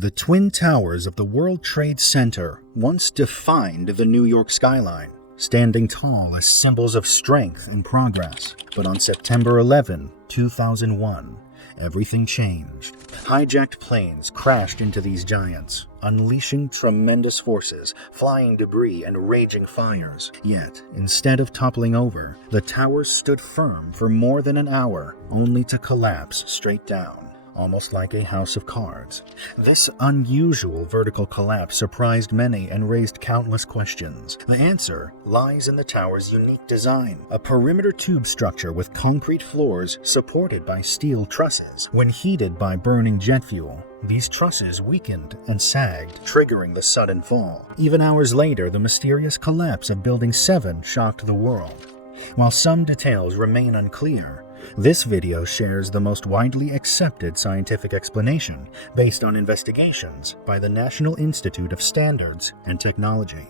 The Twin Towers of the World Trade Center once defined the New York skyline, standing tall as symbols of strength and progress. But on September 11, 2001, everything changed. Hijacked planes crashed into these giants, unleashing tremendous forces, flying debris and raging fires. Yet, instead of toppling over, the towers stood firm for more than an hour, only to collapse straight down, almost like a house of cards. This unusual vertical collapse surprised many and raised countless questions. The answer lies in the tower's unique design, a perimeter tube structure with concrete floors supported by steel trusses. When heated by burning jet fuel, these trusses weakened and sagged, triggering the sudden fall. Even hours later, the mysterious collapse of Building 7 shocked the world. While some details remain unclear, this video shares the most widely accepted scientific explanation based on investigations by the National Institute of Standards and Technology.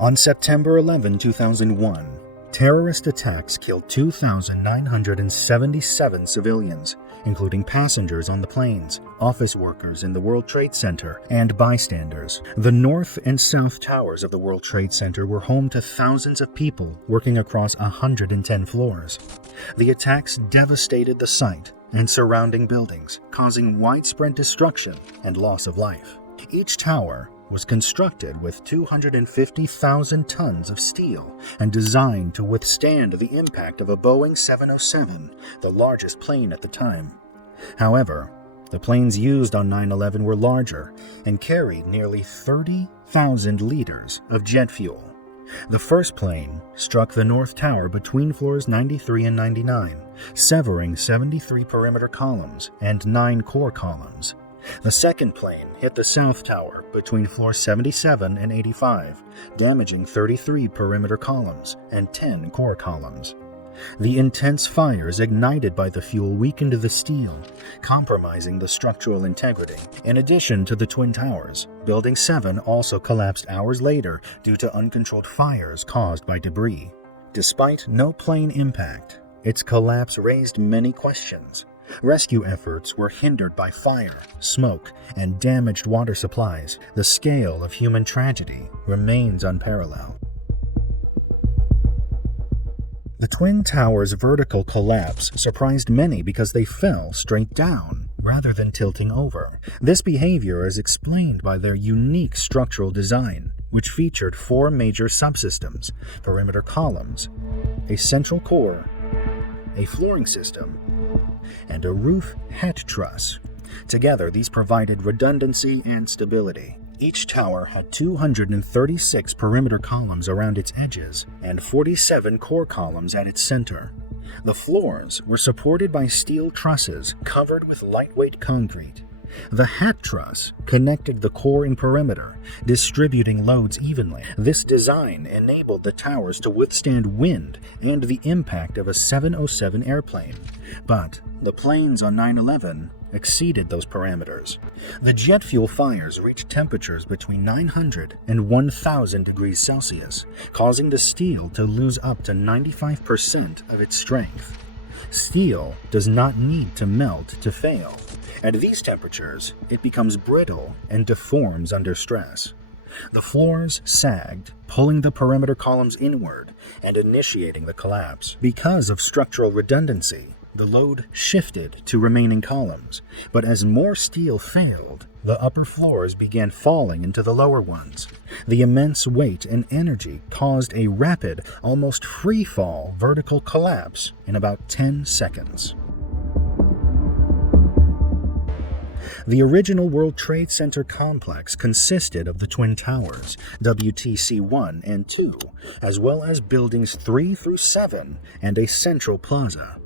On September 11, 2001, terrorist attacks killed 2,977 civilians, including passengers on the planes, office workers in the World Trade Center, and bystanders. The North and South Towers of the World Trade Center were home to thousands of people working across 110 floors. The attacks devastated the site and surrounding buildings, causing widespread destruction and loss of life. Each tower was constructed with 250,000 tons of steel and designed to withstand the impact of a Boeing 707, the largest plane at the time. However, the planes used on 9/11 were larger and carried nearly 30,000 liters of jet fuel. The first plane struck the North Tower between floors 93 and 99, severing 73 perimeter columns and 9 core columns. The second plane hit the South Tower between floors 77 and 85, damaging 33 perimeter columns and 10 core columns. The intense fires ignited by the fuel weakened the steel, compromising the structural integrity. In addition to the Twin Towers, Building 7 also collapsed hours later due to uncontrolled fires caused by debris. Despite no plane impact, its collapse raised many questions. Rescue efforts were hindered by fire, smoke, and damaged water supplies. The scale of human tragedy remains unparalleled. The Twin Towers' vertical collapse surprised many because they fell straight down rather than tilting over. This behavior is explained by their unique structural design, which featured 4 major subsystems: perimeter columns, a central core, a flooring system, and a roof hat truss. Together, these provided redundancy and stability. Each tower had 236 perimeter columns around its edges and 47 core columns at its center. The floors were supported by steel trusses covered with lightweight concrete. The hat truss connected the core and perimeter, distributing loads evenly. This design enabled the towers to withstand wind and the impact of a 707 airplane. But the planes on 9/11 exceeded those parameters. The jet fuel fires reached temperatures between 900 and 1,000 degrees Celsius, causing the steel to lose up to 95% of its strength. Steel does not need to melt to fail. At these temperatures, it becomes brittle and deforms under stress. The floors sagged, pulling the perimeter columns inward and initiating the collapse. Because of structural redundancy, the load shifted to remaining columns, but as more steel failed, the upper floors began falling into the lower ones. The immense weight and energy caused a rapid, almost free-fall vertical collapse in about 10 seconds. The original World Trade Center complex consisted of the Twin Towers, WTC 1 and 2, as well as buildings 3 through 7 and a central plaza.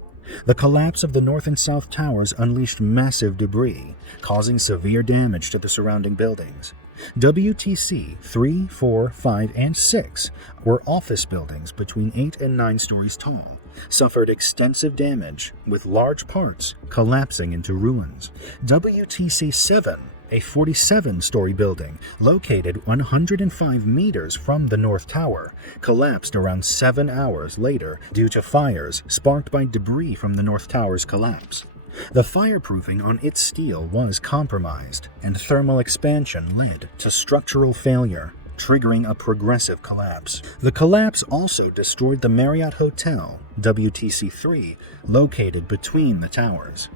The collapse of the North and South Towers unleashed massive debris, causing severe damage to the surrounding buildings. WTC 3, 4, 5, and 6 were office buildings between 8 and 9 stories tall, suffered extensive damage, with large parts collapsing into ruins. WTC 7 a 47-story building located 105 meters from the North Tower, collapsed around 7 hours later due to fires sparked by debris from the North Tower's collapse. The fireproofing on its steel was compromised, and thermal expansion led to structural failure, triggering a progressive collapse. The collapse also destroyed the Marriott Hotel, WTC located between the towers.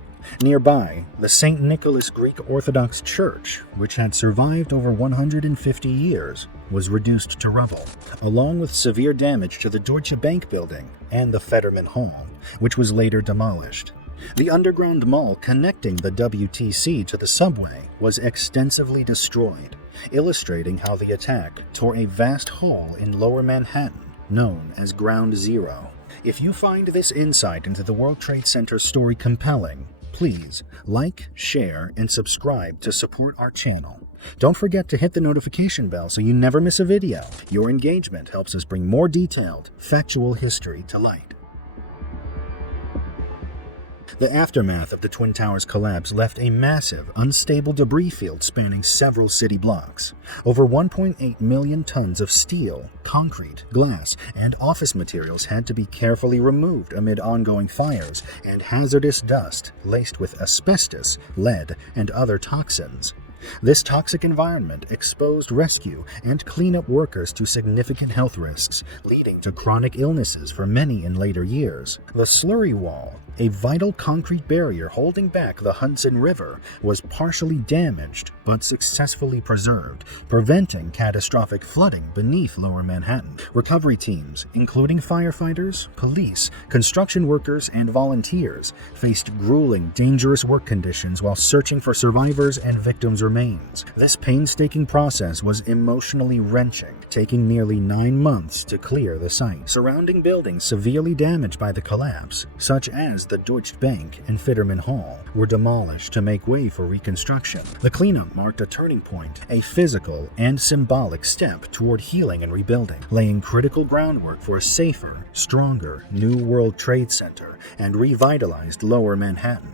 Nearby, the St. Nicholas Greek Orthodox Church, which had survived over 150 years, was reduced to rubble, along with severe damage to the Deutsche Bank building and the Fetterman Hall, which was later demolished. The underground mall connecting the WTC to the subway was extensively destroyed, illustrating how the attack tore a vast hole in Lower Manhattan, known as Ground Zero. If you find this insight into the World Trade Center story compelling, please like, share, and subscribe to support our channel. Don't forget to hit the notification bell so you never miss a video. Your engagement helps us bring more detailed, factual history to light. The aftermath of the Twin Towers collapse left a massive, unstable debris field spanning several city blocks. Over 1.8 million tons of steel, concrete, glass, and office materials had to be carefully removed amid ongoing fires and hazardous dust laced with asbestos, lead, and other toxins. This toxic environment exposed rescue and cleanup workers to significant health risks, leading to chronic illnesses for many in later years. The slurry wall, a vital concrete barrier holding back the Hudson River, was partially damaged but successfully preserved, preventing catastrophic flooding beneath Lower Manhattan. Recovery teams, including firefighters, police, construction workers, and volunteers, faced grueling, dangerous work conditions while searching for survivors and victims' remains. This painstaking process was emotionally wrenching, taking nearly 9 months to clear the site. Surrounding buildings severely damaged by the collapse, such as the Deutsche Bank and Fetterman Hall, were demolished to make way for reconstruction. The cleanup marked a turning point, a physical and symbolic step toward healing and rebuilding, laying critical groundwork for a safer, stronger New World Trade Center and revitalized Lower Manhattan.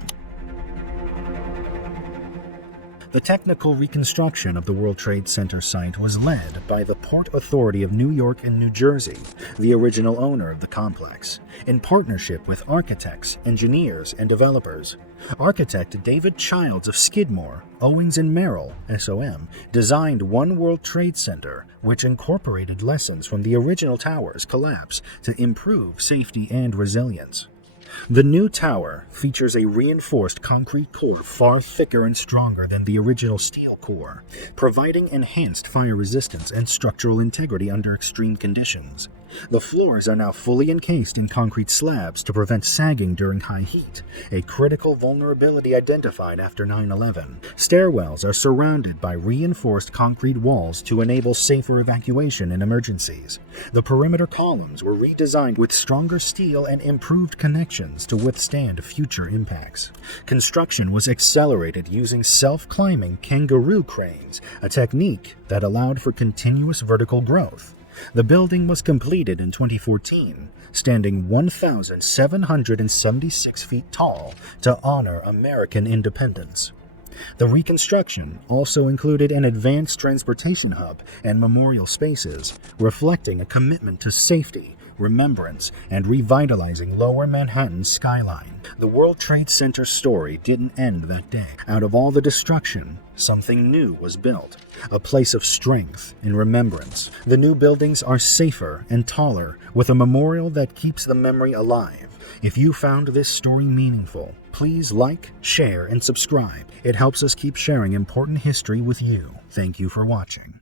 The technical reconstruction of the World Trade Center site was led by the Port Authority of New York and New Jersey, the original owner of the complex, in partnership with architects, engineers, and developers. Architect David Childs of Skidmore, Owings and Merrill, SOM, designed One World Trade Center, which incorporated lessons from the original tower's collapse to improve safety and resilience. The new tower features a reinforced concrete core far thicker and stronger than the original steel core, providing enhanced fire resistance and structural integrity under extreme conditions. The floors are now fully encased in concrete slabs to prevent sagging during high heat, a critical vulnerability identified after 9/11. Stairwells are surrounded by reinforced concrete walls to enable safer evacuation in emergencies. The perimeter columns were redesigned with stronger steel and improved connections to withstand future impacts. Construction was accelerated using self-climbing kangaroo cranes, a technique that allowed for continuous vertical growth. The building was completed in 2014, standing 1,776 feet tall to honor American independence. The reconstruction also included an advanced transportation hub and memorial spaces, reflecting a commitment to safety, remembrance, and revitalizing Lower Manhattan's skyline. The World Trade Center story didn't end that day. Out of all the destruction, something new was built, a place of strength and remembrance. The new buildings are safer and taller, with a memorial that keeps the memory alive. If you found this story meaningful, please like, share, and subscribe. It helps us keep sharing important history with you. Thank you for watching.